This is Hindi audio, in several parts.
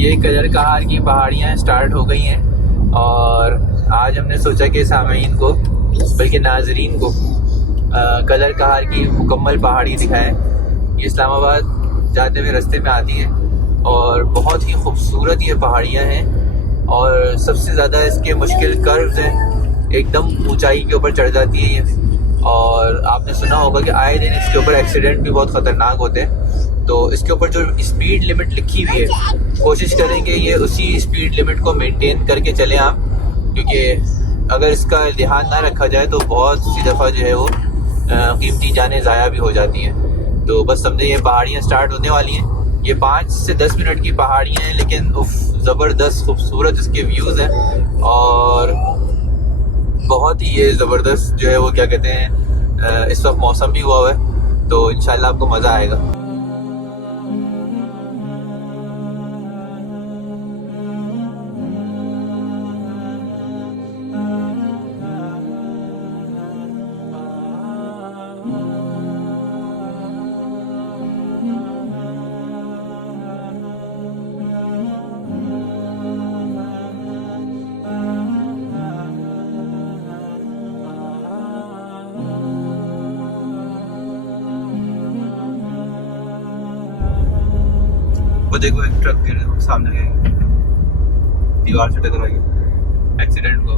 ये कलर कहार की पहाड़ियाँ स्टार्ट हो गई हैं और आज हमने सोचा कि सामीन को बल्कि नाजरीन को कलर कहार की मुकम्मल पहाड़ी दिखाएं। ये इस्लामाबाद जाते हुए रास्ते में आती है और बहुत ही खूबसूरत ये पहाड़ियाँ हैं और सबसे ज़्यादा इसके मुश्किल कर्व्स हैं, एकदम ऊंचाई के ऊपर चढ़ जाती है ये। और आपने सुना होगा कि आए दिन इसके ऊपर एक्सीडेंट भी बहुत ख़तरनाक होते हैं। तो इसके ऊपर जो स्पीड लिमिट लिखी हुई है, कोशिश करें कि ये उसी स्पीड लिमिट को मेंटेन करके चलें आप, क्योंकि अगर इसका ध्यान ना रखा जाए तो बहुत सी दफ़ा जो है वो कीमती जानें ज़ाया भी हो जाती हैं। तो बस समझे ये पहाड़ियाँ स्टार्ट होने वाली हैं। ये 5 से 10 मिनट की पहाड़ियाँ हैं, लेकिन ज़बरदस्त खूबसूरत इसके व्यूज़ हैं और बहुत ही ये ज़बरदस्त जो है वो क्या कहते हैं, इस वक्त मौसम भी हुआ हुआ है, तो इंशाल्लाह आपको मज़ा आएगा। वो देखो एक ट्रक के सामने गई, दीवार से टकरा गया, एक्सीडेंट हुआ।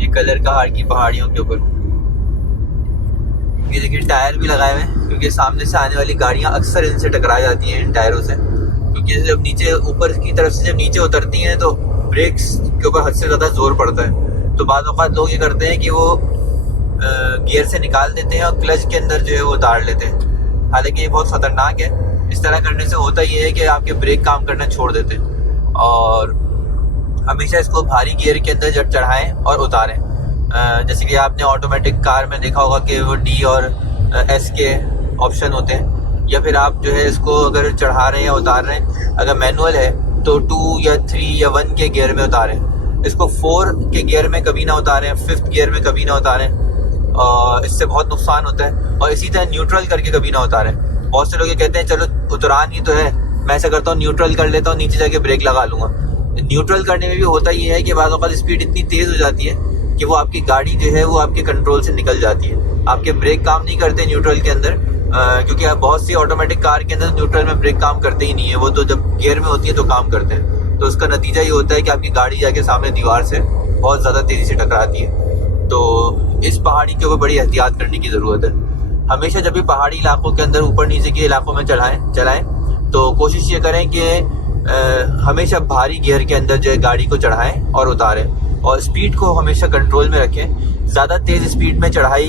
ये कलर कहार की पहाड़ियों के ऊपर ये देखिए टायर भी लगाए हुए हैं, क्योंकि सामने से आने वाली गाड़ियां अक्सर इनसे टकरा जाती हैं इन टायरों से, क्योंकि जब नीचे ऊपर की तरफ से जब नीचे उतरती हैं तो ब्रेक्स के ऊपर हद से ज़्यादा जोर पड़ता है। तो बाद औक़ात लोग ये करते हैं कि वो गियर से निकाल देते हैं और क्लच के अंदर जो है वो उतार लेते हैं। हालांकि ये बहुत ख़तरनाक है। इस तरह करने से होता ये है कि आपके ब्रेक काम करना छोड़ देते हैं। और हमेशा इसको भारी गियर के अंदर जब चढ़ाएं और उतारें। जैसे कि आपने ऑटोमेटिक कार में देखा होगा कि वो डी और एस के ऑप्शन होते हैं, या फिर आप जो है इसको अगर चढ़ा रहे हैं या उतार रहे हैं, अगर मैनुअल है तो 2 या 3 या 1 के गियर में उतारें। इसको 4 के गियर में कभी ना उतारें, 5th गियर में कभी ना उतारें, इससे बहुत नुकसान होता है। और इसी तरह न्यूट्रल करके कभी ना उतारें। बहुत से लोग ये कहते हैं चलो उतरान ही तो है, मैं ऐसा करता हूँ न्यूट्रल कर लेता हूँ, नीचे जाके ब्रेक लगा लूँगा। न्यूट्रल करने में भी होता ये है कि बाद औक़ात स्पीड इतनी तेज़ हो जाती है कि वो आपकी गाड़ी जो है वो आपके कंट्रोल से निकल जाती है। आपके ब्रेक काम नहीं करते न्यूट्रल के अंदर, क्योंकि आप बहुत सी ऑटोमेटिक कार के अंदर न्यूट्रल में ब्रेक काम करते ही नहीं है, वो तो जब गियर में होती है तो काम करते हैं। तो उसका नतीजा ये होता है कि आपकी गाड़ी जाके सामने दीवार से बहुत ज़्यादा तेज़ी से टकराती है। तो इस पहाड़ी के ऊपर बड़ी एहतियात करने की ज़रूरत है। हमेशा जब भी पहाड़ी इलाकों के अंदर ऊपर नीचे के इलाकों में चलाएं तो कोशिश ये करें कि हमेशा भारी गियर के अंदर जो है गाड़ी को चढ़ाएं और उतारें, और स्पीड को हमेशा कंट्रोल में रखें। ज़्यादा तेज़ स्पीड में चढ़ाई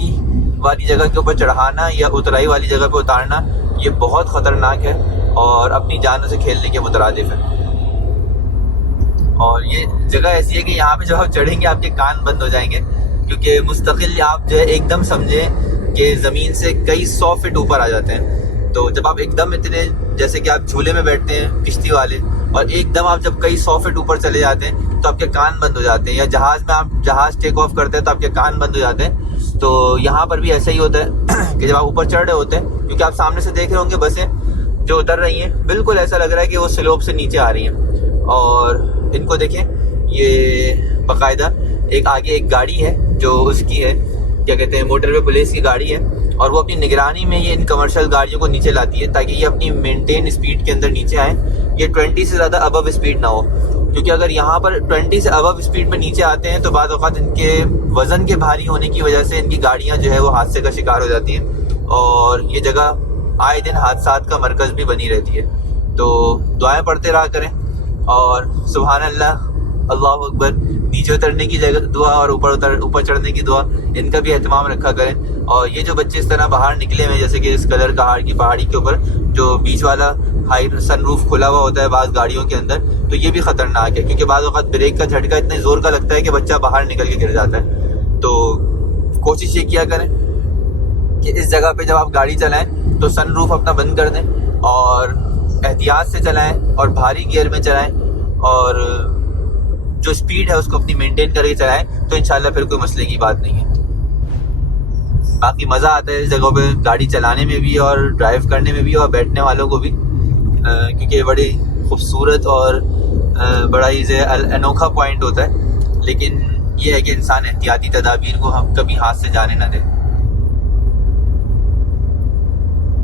वाली जगह के ऊपर चढ़ाना या उतराई वाली जगह पे उतारना ये बहुत ख़तरनाक है और अपनी जानों से खेलने के मुतरादिफ है। और ये जगह ऐसी है कि यहाँ पे जब आप चढ़ेंगे आपके कान बंद हो जाएंगे, क्योंकि मुस्तकिल आप जो है एकदम समझें कि ज़मीन से कई 100 फीट ऊपर आ जाते हैं। तो जब आप एकदम इतने, जैसे कि आप झूले में बैठते हैं किश्ती वाले, और एकदम आप जब कई 100 फीट ऊपर चले जाते हैं तो आपके कान बंद हो जाते हैं। या जहाज़ में आप जहाज़ टेक ऑफ करते हैं तो आपके कान बंद हो जाते हैं। तो यहाँ पर भी ऐसा ही होता है कि जब आप ऊपर चढ़ रहे होते हैं, क्योंकि आप सामने से देख रहे होंगे बसें जो उतर रही हैं, बिल्कुल ऐसा लग रहा है कि वो स्लोप से नीचे आ रही हैं। और इनको देखें, ये बाकायदा एक आगे एक गाड़ी है जो उसकी है, क्या कहते हैं, मोटरवे पुलिस की गाड़ी है, और वो अपनी निगरानी में ये इन कमर्शियल गाड़ियों को नीचे लाती है ताकि ये अपनी मेंटेन स्पीड के अंदर नीचे आए। ये 20 से ज़्यादा अबव स्पीड ना हो, क्योंकि अगर यहाँ पर 20 से अबव स्पीड में नीचे आते हैं तो बाद औक़ात इनके वज़न के भारी होने की वजह से इनकी गाड़ियाँ जो है वो हादसे का शिकार हो जाती हैं, और ये जगह आए दिन हादसात का मरकज़ भी बनी रहती है। तो दुआएं पढ़ते रहा करें, और सुभान अल्लाह, अल्लाह अकबर, नीचे उतरने की जगह दुआ और ऊपर चढ़ने की दुआ, इनका भी एहतमाम रखा करें। और ये जो बच्चे इस तरह बाहर निकले हुए, जैसे कि इस कलर कहार की पहाड़ी के ऊपर जो बीच वाला हाई सनरूफ खुला हुआ होता है बाज़ गाड़ियों के अंदर, तो ये भी ख़तरनाक है, क्योंकि बाद वक़्त ब्रेक का झटका इतने ज़ोर का लगता है कि बच्चा बाहर निकल के गिर जाता है। तो कोशिश ये किया करें कि इस जगह पे जब आप गाड़ी चलाएं तो सनरूफ अपना बंद कर दें और एहतियात से चलाएं और भारी गियर में चलाएं, और जो स्पीड है उसको अपनी मेंटेन करके चलाएं, तो इंशाल्लाह फिर कोई मसले की बात नहीं है। बाकी मज़ा आता है इस जगह पे गाड़ी चलाने में भी और ड्राइव करने में भी और बैठने वालों को भी, क्योंकि ये बड़ी खूबसूरत और बड़ा ही अनोखा पॉइंट होता है, लेकिन ये है कि इंसान एहतियाती तदाबीर को हम कभी हाथ से जाने ना दे।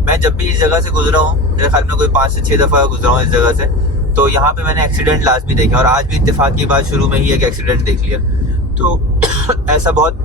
मैं जब भी इस जगह से गुजरा हूँ, मेरे ख्याल में कोई 5 से 6 दफ़ा गुजरा हूँ इस जगह से, तो यहाँ पे मैंने एक्सीडेंट लाजमी देखे, और आज भी इत्तेफाक की बात शुरू में ही एक एक्सीडेंट देख लिया। तो ऐसा बहुत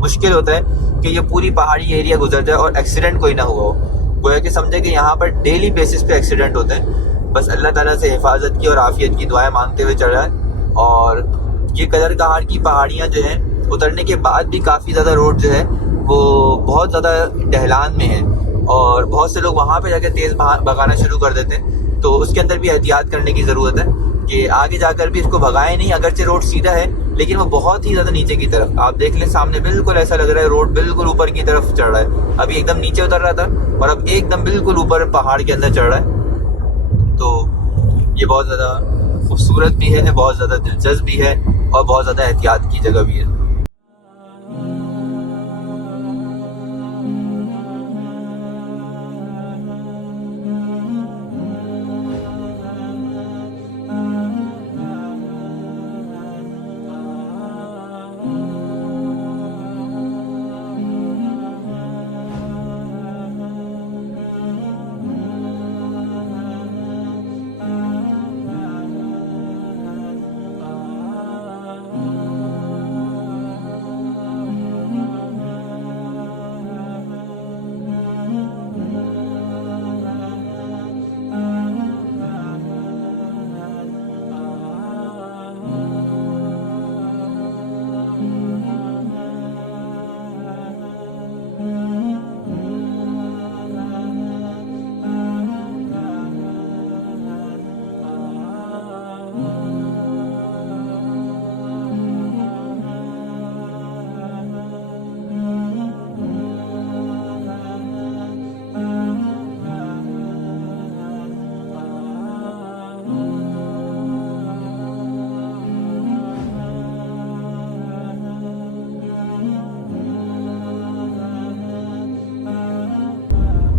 मुश्किल होता है कि ये पूरी पहाड़ी एरिया गुजर जाए और एक्सीडेंट कोई ना हुआ हो। गोया कि समझे कि यहाँ पर डेली बेसिस पे एक्सीडेंट होते हैं। बस अल्लाह ताला से हिफाजत की और आफियत की दुआएं मांगते हुए चल रहा है। और ये कदर कहार की पहाड़ियाँ जो हैं, उतरने के बाद भी काफ़ी ज़्यादा रोड जो है वो बहुत ज़्यादा ढलान में है, और बहुत से लोग वहाँ पे जाकर तेज़ भगाना शुरू कर देते हैं। तो उसके अंदर भी एहतियात करने की ज़रूरत है कि आगे जाकर भी इसको भगाएं नहीं। अगरचे रोड सीधा है, लेकिन वो बहुत ही ज़्यादा नीचे की तरफ, आप देख लें सामने बिल्कुल ऐसा लग रहा है रोड बिल्कुल ऊपर की तरफ चढ़ रहा है। अभी एकदम नीचे उतर रहा था और अब एकदम बिल्कुल ऊपर पहाड़ के अंदर चढ़ रहा है। तो ये बहुत ज़्यादा खूबसूरत भी है, बहुत ज़्यादा दिलचस्प भी है, और बहुत ज़्यादा एहतियात की जगह भी है।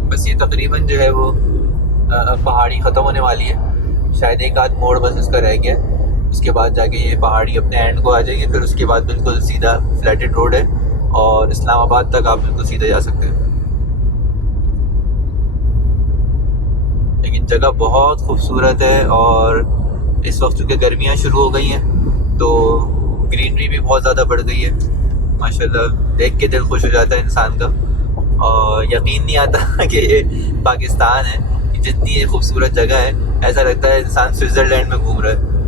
बस ये तकरीबन जो है वो पहाड़ी ख़त्म होने वाली है। शायद एक आध मोड़ बस इसका रह गया, उसके बाद जाके ये पहाड़ी अपने एंड को आ जाएगी। फिर उसके बाद बिल्कुल सीधा फ्लैटेड रोड है और इस्लामाबाद तक आप बिल्कुल सीधा जा सकते हैं। लेकिन जगह बहुत खूबसूरत है, और इस वक्त चूँकि गर्मियाँ शुरू हो गई हैं तो ग्रीनरी भी बहुत ज़्यादा बढ़ गई है माशाल्लाह। देख के दिल खुश हो जाता है इंसान का, और यकीन नहीं आता कि ये पाकिस्तान है। जितनी ये खूबसूरत जगह है, ऐसा लगता है इंसान स्विट्ज़रलैंड में घूम रहा है।